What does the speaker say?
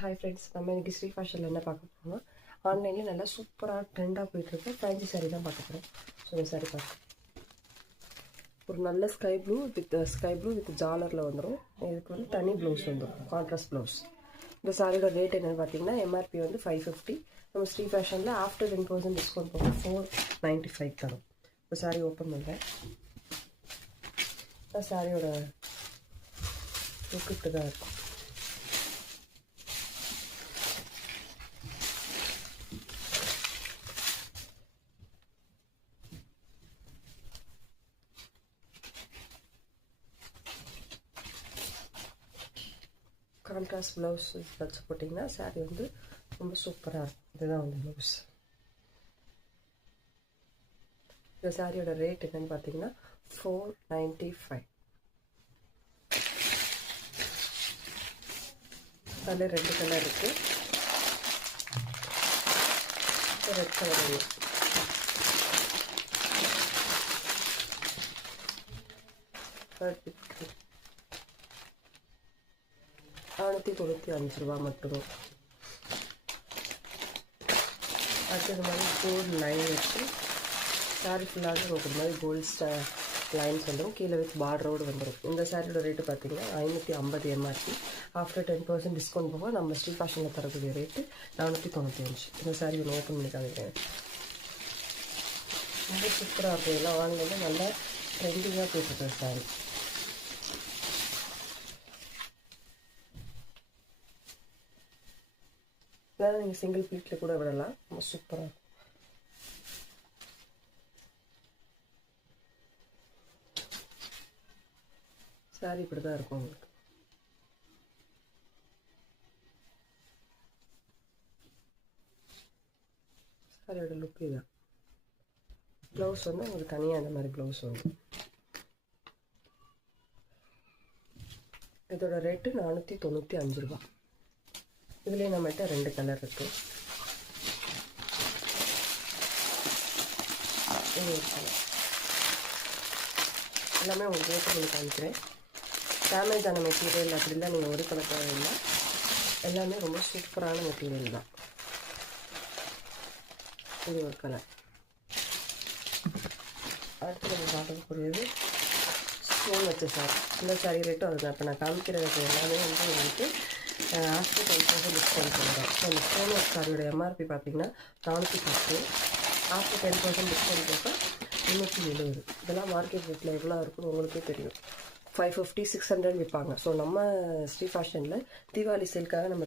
Hi friends, நம்ம இன்றைக்கி ஸ்ரீ ஃபேஷனில் என்ன பார்க்க போகிறோம்னா, ஆன்லைனில் நல்லா சூப்பராக ட்ரெண்டாக போயிட்டுருக்கு ஃபேன்சி சாரீ தான் பார்க்க போகிறோம். ஸோ இந்த சாரீ பார்க்க ஒரு நல்ல ஸ்கை ப்ளூ வித் ஜாலரில் வந்துடும். இதுக்கு வந்து தனி ப்ளவுஸ் வந்துடும், கான்ட்ராஸ்ட் ப்ளவுஸ். இந்த சாரியோட ரேட் என்னென்னு பார்த்தீங்கன்னா, எம்ஆர்பி வந்து 550. நம்ம ஸ்ரீ ஃபேஷனில் ஆஃப்டர் 10% டிஸ்கவுண்ட் போட்டு 495 தரும். இந்த சாரீ ஓப்பன் பண்ணுறேன். இந்த சாரியோட லுக் இப்படி தான் இருக்கும். கான்ட்ராஸ்ட் ப்ளவுஸ் வச்சு போட்டிங்கன்னா சாரீ வந்து ரொம்ப சூப்பராக இருக்கும். இதுதான் வந்து ப்ளவுஸ். இந்த சாரியோட ரேட் என்னன்னு பார்த்தீங்கன்னா 495. அதில் 2 கலர் இருக்குது. ரெட் கலர் ரூபா 495 மட்டும். அடுத்தது மாதிரி கோல்டு லைன் வச்சு சாரீ ஃபுல்லாக உங்களுக்கு மாதிரி கோல்டு லைன்ஸ் வந்துடும். கீழே வித் பார்டரோடு வந்துடும். இந்த சாரியோட ரேட்டு பார்த்தீங்கன்னா 550 எம்ஆர்பி. ஆஃப்டர் 10% டிஸ்கவுண்ட் போக நம்ம ஸ்ரீ ஃபேஷனில் தரக்கூடிய ரேட்டு 495. இந்த சாரீ ஒன்று ஓப்பன் பண்ணி காமிக்கிறேன். ரொம்ப சூப்பராக இருக்கும். எல்லாம் ஆன்லைனில் நல்லா ட்ரெண்டிங்காக போயிட்டுருக்க சாரீ. இதெல்லாம் நீங்கள் சிங்கிள் ப்ளீட்டில் கூட விடலாம். ரொம்ப சூப்பராக இருக்கும். சாரி இப்படி தான் இருக்கும் உங்களுக்கு. சாரியோட லுக் இதுதான். ப்ளவுஸ் வந்து உங்களுக்கு தனியாக அந்த மாதிரி ப்ளவுஸ் வரும். இதோட ரேட்டு 495 ரூபா. இதுலேயே நம்மகிட்ட 2 கலர் இருக்குது. இது ஒரு கலர். எல்லாமே உங்களுக்கு ஓப்பன் பண்ணி காமிக்கிறேன். டேமேஜ் ஆன மெட்டீரியல் அப்படிலாம் நீங்கள் ஒரு கலர் இல்லை. எல்லாமே ரொம்ப சூப்பரான மெட்டீரியல் தான். இது ஒரு கலர். அடுத்து நம்ம பார்க்கக்கூடியது ஸ்டோன் வச்ச சாரி. இந்த சாரி ரேட்டும் அதுதான். இப்போ நான் காமிக்கிறது எல்லாமே வந்து உங்களுக்கு ஆஃப்டர் 10% டிஸ்கவுண்ட் பண்ணுறோம். ஸோ அந்த ஸ்டோன் வச்ச சாரியோட எம்ஆர்பி பார்த்தீங்கன்னா 410. ஆஃப்டர் 10% டிஸ்கவுண்ட் போக 370. இதெல்லாம் மார்க்கெட் ரேட்டில் எவ்வளோ இருக்குன்னு உங்களுக்கே தெரியும். 550, 600 விற்பாங்க. ஸோ நம்ம ஸ்ரீ ஃபேஷனில் தீபாவளி சேல்க்காக நம்ம